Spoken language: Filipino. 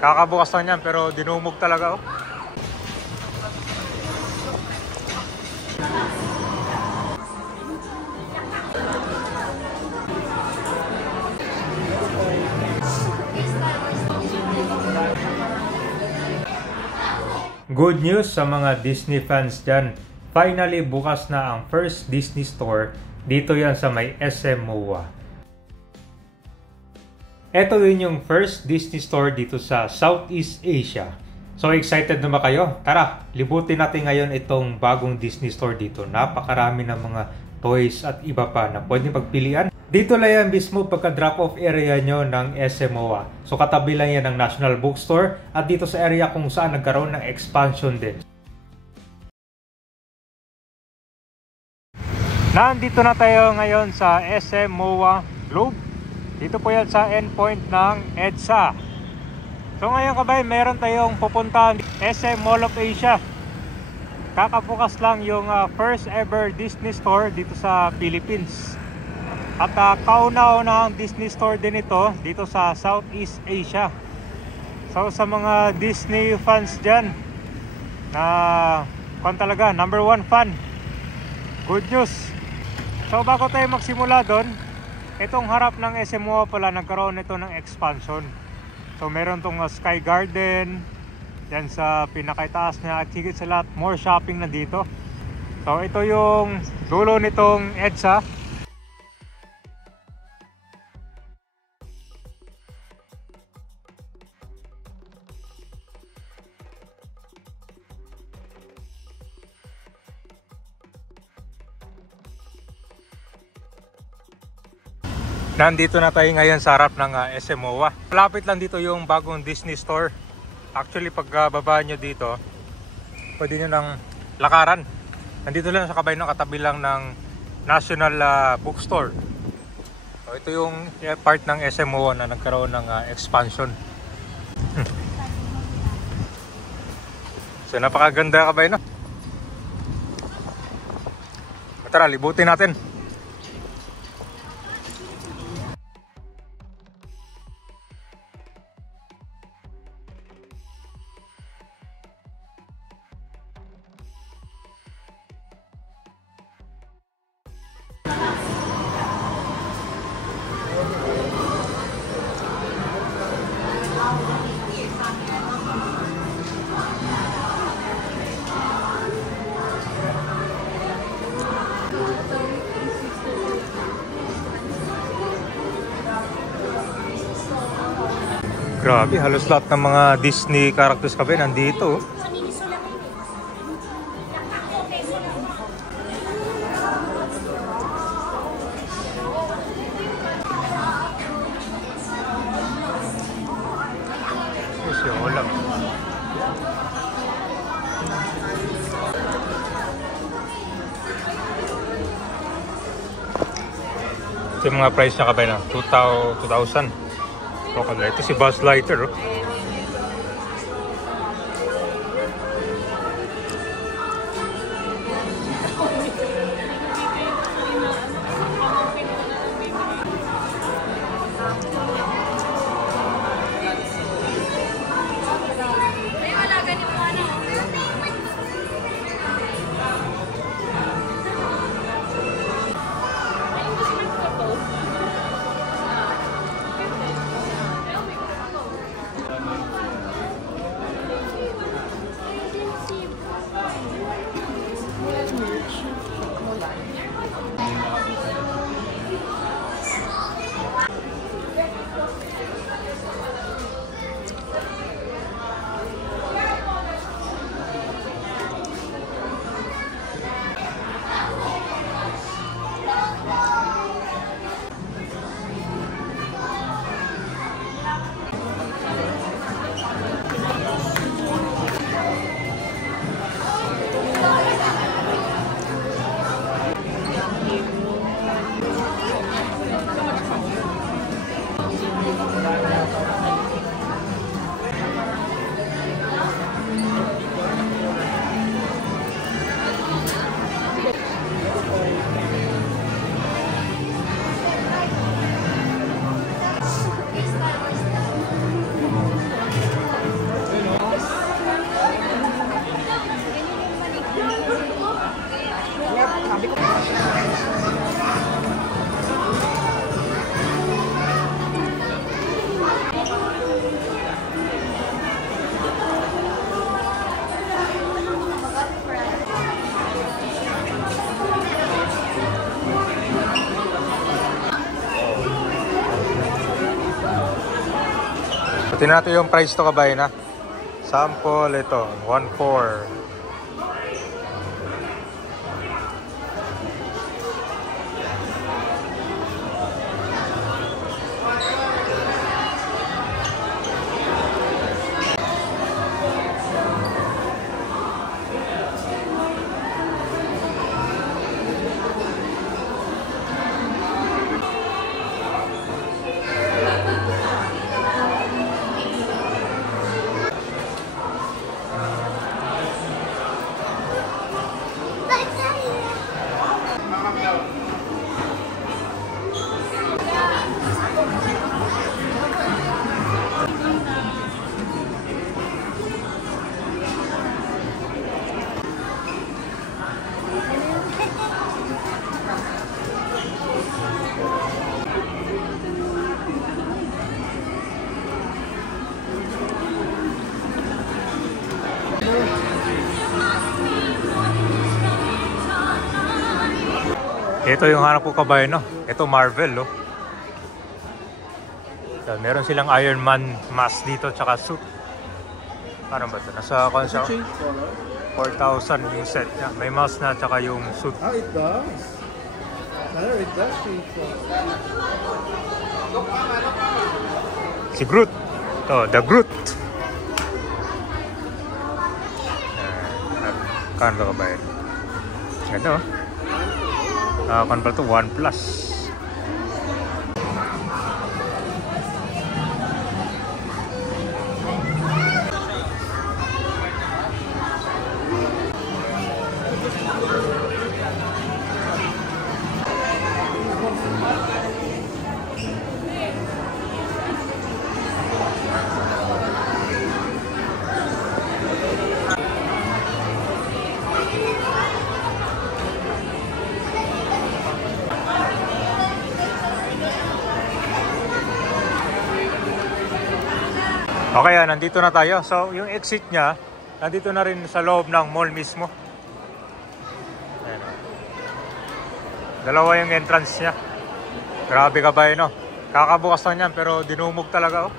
Kakabukas lang yan pero dinumog talaga oh. Good news sa mga Disney fans dyan. Finally, bukas na ang first Disney store. Dito yan sa may SM MOA. Ito din yung first Disney store dito sa Southeast Asia. So excited na ba kayo? Tara, libutin natin ngayon itong bagong Disney store dito. Napakarami ng mga toys at iba pa na pwedeng pagpilian. Dito lang yan mismo pagka drop-off area nyo ng SM MOA. So katabi lang yan ng National Bookstore at dito sa area kung saan nagkaroon ng expansion din. Nandito na tayo ngayon sa SM MOA Globe. Dito po yan sa endpoint ng EDSA. So ngayon kabay, meron tayong pupuntahan SM Mall of Asia. Kakabukas lang yung first ever Disney store dito sa Philippines. At kauna-unahang Disney store din ito dito sa Southeast Asia. So sa mga Disney fans dyan na talaga number 1 fan, good news. So bago tayo magsimula doon, itong harap ng SM MOA pala nagkaroon ito ng expansion. So meron tong Sky Garden yan sa pinakaitaas niya at higit sa lahat more shopping na dito. So ito yung dulo nitong EDSA. Nandito na tayo ngayon sa harap ng SM MOA. Malapit lang dito yung bagong Disney store. Actually pag baba nyo dito, pwede nyo nang lakaran. Nandito lang sa kabay ng katabi lang ng National Bookstore. So, ito yung part ng SM MOA na nagkaroon ng expansion. So napakaganda kabay no? Tara, libutin natin. Grabe, halos lahat ng mga Disney characters kabe nandito. Wala. Ito yung mga price niya kabe na 2,000. Okay, ito si Buzz Lightyear oh. tingnan natin yung price to kabay na. Sample ito, 1.4. Ito yung hanap ko kabay, no? Ito Marvel, no? So, meron silang Iron Man mask dito, tsaka suit. Ano ba ito? Nasa 4,000 yung set niya. May mask na, tsaka yung suit. Ah, it does. It does change color. Si Groot. Ito, the Groot. Kano ba kabay? Ito, kano pala ito? 1 Plus. Okay, nandito na tayo. So, yung exit niya, nandito na rin sa loob ng mall mismo. Ayan. Dalawa yung entrance niya. Grabe ka ba, no? Kakabukas lang yan, pero dinumog talaga, oh.